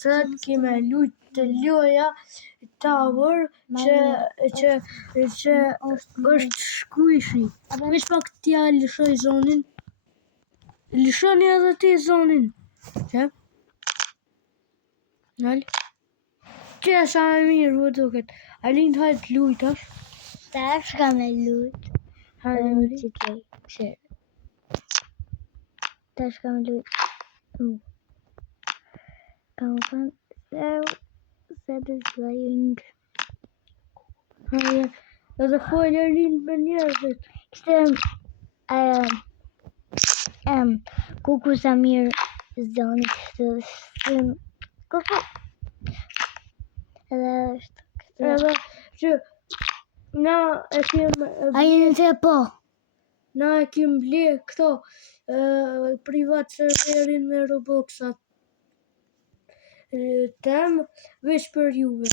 Sot kime lujt të loja Tower që është shkuishi. Vesh pak t'ja lëshoj zonin. Lëshoni edhe ti zonin. Që? Nal? Që sa me mirë vë duket. Alin hajt lujtash. Tash ka me lujt. Hajt Tash ka me lujt. Ka më thënë se të zlajing. Edhe folë Alin me njerëzit. Kështë Kuku Samir zoni kështë Kuku. Edhe është kështë. Edhe që na e kem Ajin të po. na e kem ble këto privat serverin me Robuxat. Tem veç për juve.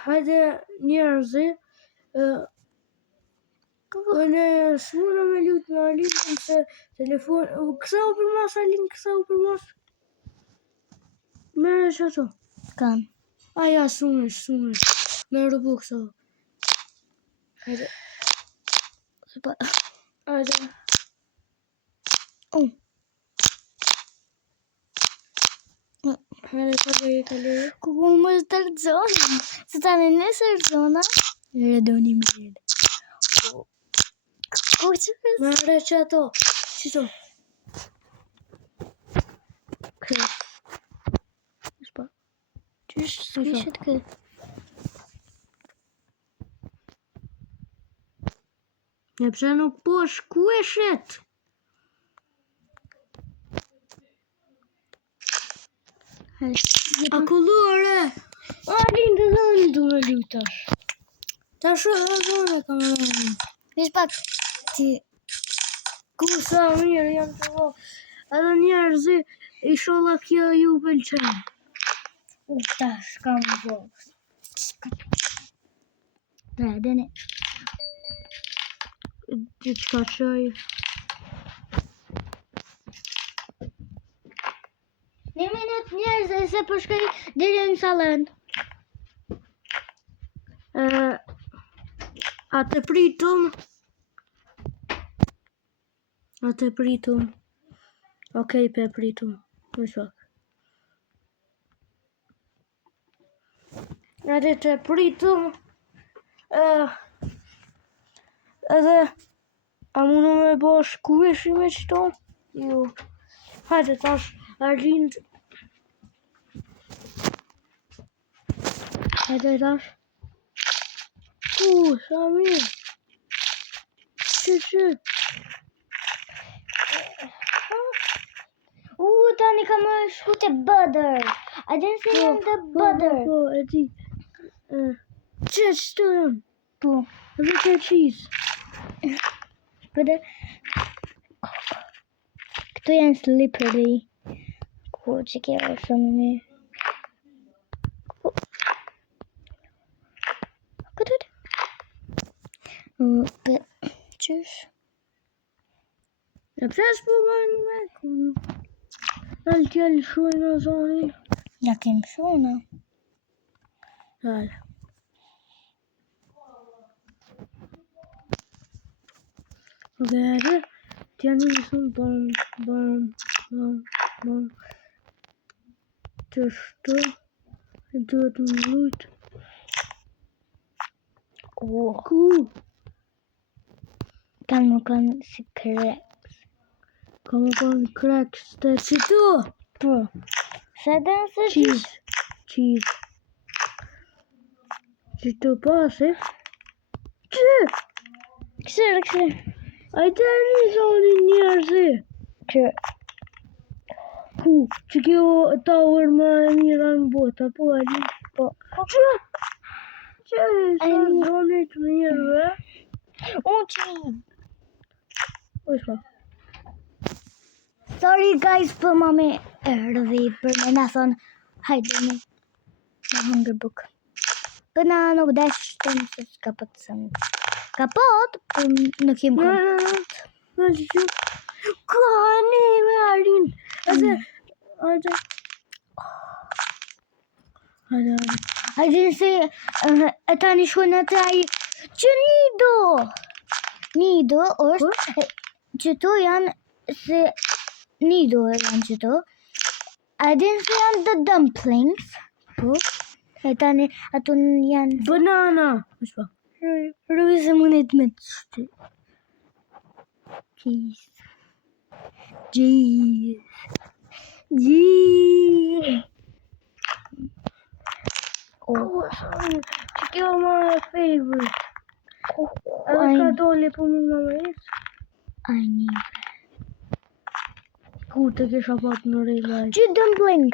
Hajde njerëzi, unë s'muna me lut me Alin se telefon, kësau për mas Alin, kësau për mas. Mere që ato? Kan. Aja sunesh, me Robuxat. Hajde. Hajde. Hajde, kalej. Kuku më të të zona. Se ta në nësër zona. Redoni më redë. Mere që ato? Qito? Kërë. Shpa. Qysh s'kishet kërë. E pse nuk po shkueshet? A kullore? Alin të zonë du me lutash. Ta shumë e zonë e kam rëmë. Vish pak ti. Ku sa mirë jam të vo. Edhe njerëzi i sholla kjo ju pëlqen. Tash kam vo. Dene. Që qka qoj. Një minut njerëz e se përshkoj diri në salën. A të pritum? Okej, pe pritum. Më shok. A të pritum? Edhe a mundu me bo shkueshi me qëto? Jo. Hajde tash Alin. Hajde tash. Sa mirë. Që. Tani ka më shku të bëdër. A din se jam të bëdër. Po, e di. Që të jam? Po. Edhe të cheese. Bëdër. Këtu janë slippery. Ku që kjera shumë mirë. Këtë. Qysh? E pse s'po bën me ku? Dal t'ja lëshoj në zonin. Ja kem shuna. Dal. Oke, hajde. T'ja një lëshon bam. Që shtu. Duhet më lujt. Ku? Kanë më kanë si kreks. Ka më kanë kreks të si tu? Po. Se den se Cheese. Që të pasi? Që? Këshirë. A i të një zonin njerëzi? Që? Ku? Që kjo tower më mira në bota, po Alin? Po. Që? Që sa zonit më njerëve? Që? O shpa. Sorry guys, për mami erdhi për me na thonë hajde me Hunger Book. Për na nuk desh të nëse s'ka për të sënë. Ka pot, po nuk jem kon. Në që ka ne me Alin. Hajde. Hajde se e tani shkojnë atë ai që Nido është qëto janë se Nido janë qëto. Hajde se janë the dumplings. Po? E tani ato janë Banana. Rëvizë mundet me të shty. Jeez. Oh, që kjo my favorite. Edhe ka dole po mu më mërës. I need. Ku të kisha pat në rejlaj? Që dumpling?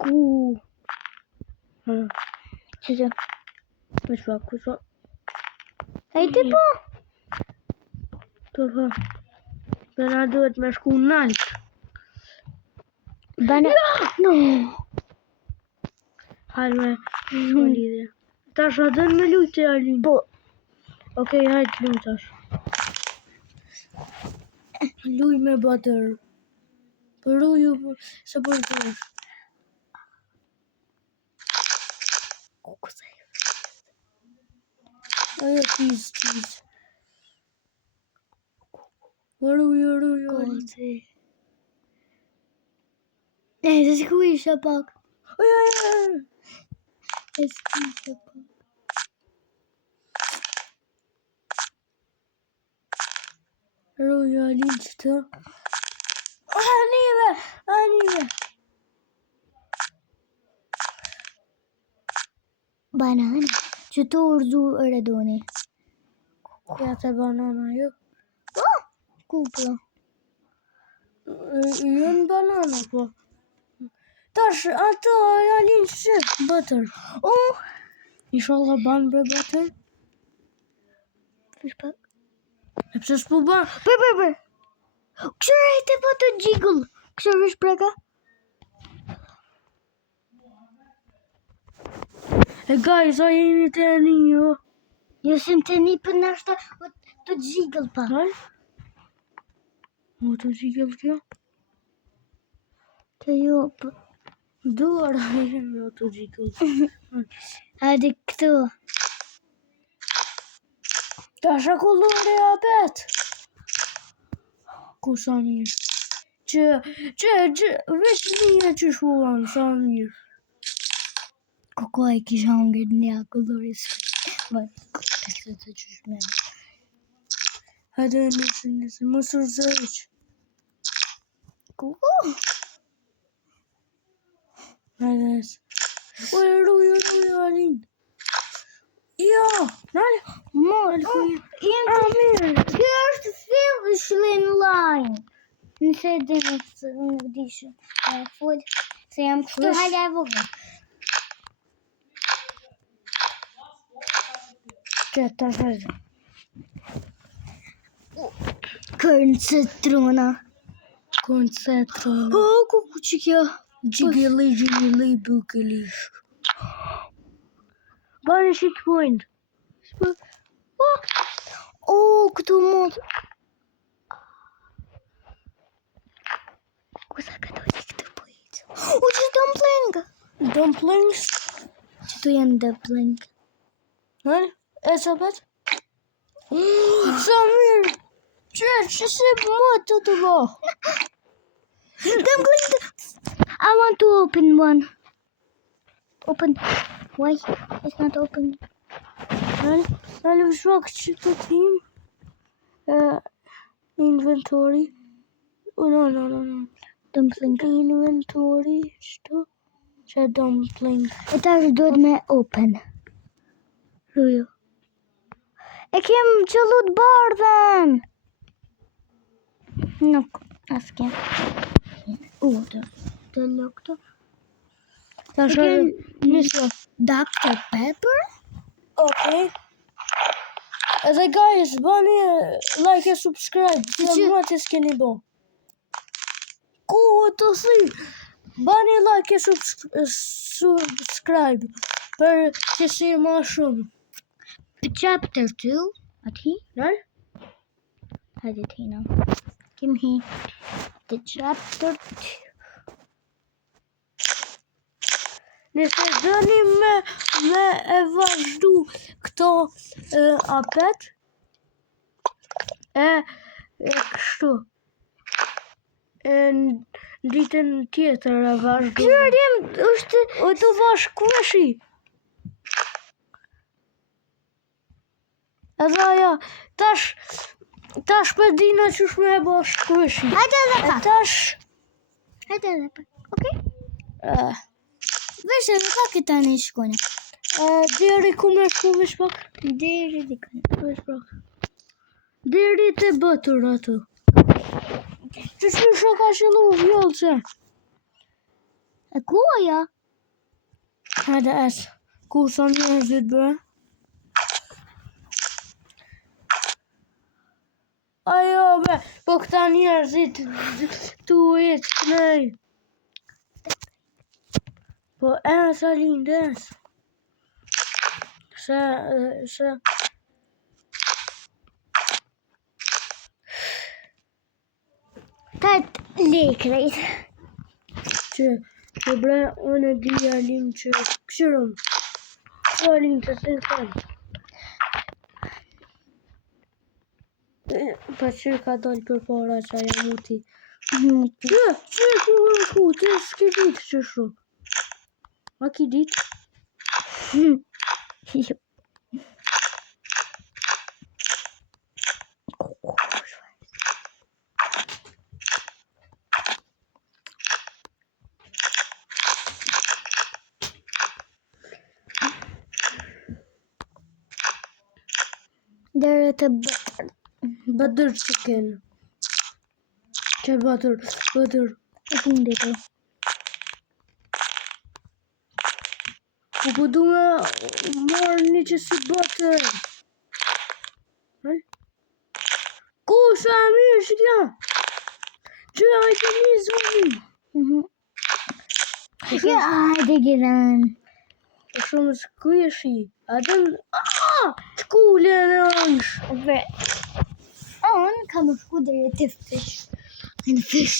Ku? Që të? Kusha. Hajde po. Të fa. Bëna duhet me shku nalt. Bana. No. Hajde me shku lidhje. Tash a dën me lujtë e Alin. Po. Okej, hajde lujtash. Luj me butter. Për uju se për të është. Kukusaj. Ajo cheese. Ruj. Kote. E, të shkuisha pak. E shkuisha pak. Ruj Alin që të. Anive. Banana. Që të urzu redoni. Ja të banana jo. Ku po? Jën banana po. Tash ato Alin që butter. Inshallah ban bre butter. Fish pak. E pse s'po ban? Për. Kështu e po të jiggle. Kështu vish preka? E guys, a jeni të një jo? Jo sem të një për nashta të jiggle pa. Haj? O të gjigëll kjo? Të jo për. Duar a jemi o të gjigëll. Hajde këtu. Tash a kullur e apet. Ku sa mirë. Që, veç një që shuan, sa mirë. Kokoj kisha hongër një akullori s'kaj. Kështë të qyshme. Hajde nëse, mos u zëq. Kuku? Hajde nëse. Ruj, Alin. Jo, nalë. Mirë. Kjo është finish line. Nëse dhe në dishë. Full. Se jam kështu halja e vogël. Qëta hajde. Kërnë citrona. Koncentrona. Kuku që kjo. Gjigëli, bukëli. Bani shit point. Këtu mod. Kusa këtu që këtë pojtë. Që dumpling. Dumplings. Që tu janë dumpling. Hajde, e sabet. Sa mirë. Që se më të bo. Dumpling. I want to open one. Open. Why? It's not open. Hajde shok që të tim. Inventory. No. Dumpling. Inventory. Shto. Që dumpling. E tash duhet me open. Rujo. E kem qëllu të bardhen. Nuk. As kem. Të lukto. Tash nisë. Dr. Pepper? Okay. Edhe guys, bani like e subscribe. Që më të s'keni bo. Ku të si? Bani like e subscribe. për që si ma shumë. Chapter 2. Aty? Nal? Hajde Tina. Kim hi? The chapter 2. Nëse dëni me e vazhdu këto apet, e kështu, në ditën tjetër e vazhdu. Gjërim është... O të bashkëshi. Edhe aja, tash për dina që shme e bashkëshi. Hajde edhe pak. Tash... Hajde edhe pak. Okej? Vesh edhe pak e tani shkone. Deri ku me shku vesh pak? Deri dikën. Vesh pak. Deri të bëtur ato. Që shë ka qëllu vjollë që? E ku aja? Hajde es. Ku sa njerëzit bërë? Ajo be, po këta njerëzit tu e të kënej. Po e sa lindes. Se... Tat lekrejt. Që bre, unë e di alim që këshirëm. Që alim që se thëmë. Pa që ka dollë për para që aja muti. Që ku në ku, të s'ki ditë që shu. A ki ditë? Jo. Dere të Bëtër chicken. Që bëtër. e fundit o. Po du me marrë një që si bëtër. Ku sa e mirë që kja? Që a i të një zonin. Ja, hajde giran. E shumë s'kujeshi. A dëm... T'kulle në ansh. Ve. On ka më shku dere të fish. Në fish.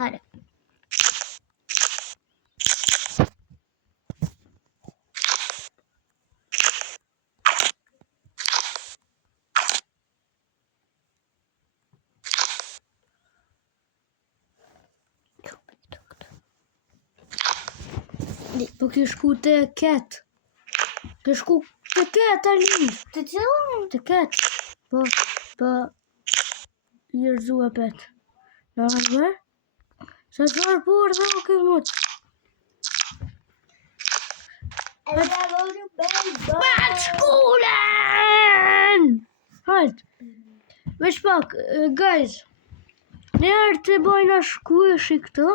Hajde. Po ke shku të ketë. Ke shku të ketë, Alin. Të cilën? Të ketë. Po, jërzu e petë. Në arve? Se të marë por dhe o ke mut. Bashkullen! Hajt. Vesh pak, guys. Njerë të bojna shkueshi këto.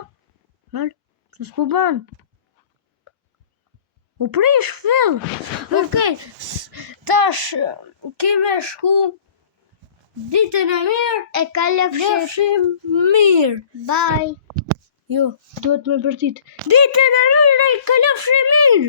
Hajt, që s'po banë. U prish fill. Okej, tash keme shku ditën e mirë, E lefshim mirë. Bye. Jo, duhet me përtit. Ditën e mirë, e kalofshim mirë.